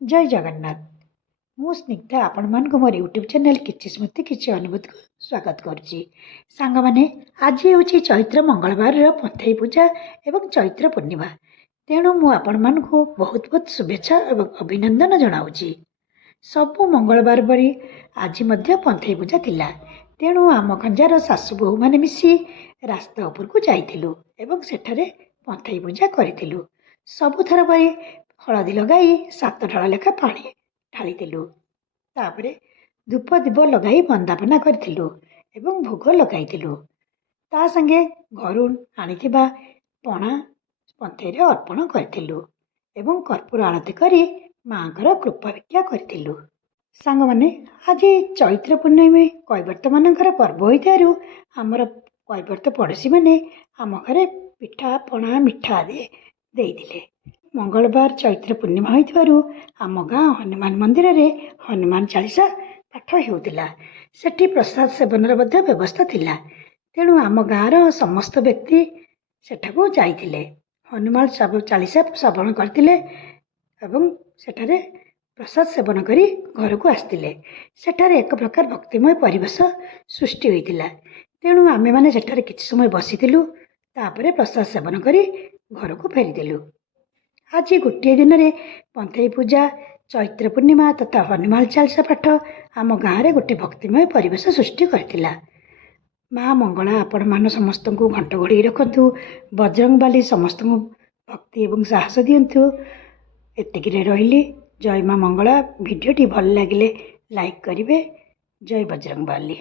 जय जगन्नाथ। मु स्निग्धा आपण मान मोर यूट्यूब चैनल किछि स्मृति किछि अनुभूति को स्वागत करुच्ची। सांग माने आज हूँ चैत्र मंगलवार पंथई पूजा एवं चैत्र पूर्णिमा। तेणु मु आपण मान बहुत बहुत शुभेच्छा एवं अभिनंदन जनाऊँगी। सबु मंगलवार परी आज मध्य पंथई पूजा थिला। तेणु आम खंजार सासु बोहू माने मिसी रास्ता उपर को जाइथिलु एवं सेठारे पंथई पूजा करिथिलु। सबुथर परी हलदी लगाई 7 ढाल लेखा पानी ढालिथिलु। तापरे धूप दीप लगाई बंदापना करिथिलु एवं भोग लगाइथिलु। ता संगे घरु आनिथिबा पणा पंथईरे अर्पण करिथिलु एवं कर्पूर आरती करी मांकर कृपा भिक्षा करिथिलु। सांग माने आज चैत्र पूर्णिमा कैवर्त मानकर पर्व होइतारु हमर कैवर्त पड़ोशी माने आम घरे पिठा पणा मिठा देइथिले। मंगलवार चैत्र पूर्णिमा होइथिबारु आम गाँ हनुमान मंदिर रे हनुमान चालीसा पाठ हेउतिला। सेठी प्रसाद सेवनर मध्य व्यवस्था थिला। तेणु आम गाँर समस्त व्यक्ति सेठाकू जाइथिले। हनुमान चालीसा श्रवण करथिले एवं सेठारे प्रसाद सेवन करी घर को आसथिले। सेठारे एक प्रकार भक्तिमय परिवेश सृष्टि होइथिला। तेणु आमे माने सेठारे किछि समय बसिथिलु। तापरे प्रसाद सेवन करी घर को फेरिदेलु। आज गोटे दिन में पंथई पूजा चैत्र पूर्णिमा तथा हनुमान चालीसा पाठ आम गाँव में गोटे भक्तिमय परिवेश सृष्टि करथिला। माँ मंगला आपण मान समस्त को घंट घोड़ी रखु। बजरंगबाली समस्त भक्ति एवं साहस दिंतु। एतिक रही। जय माँ मंगला। भिडियोटी भल लगे लाइक करेंगे। जय बजरंगबाली।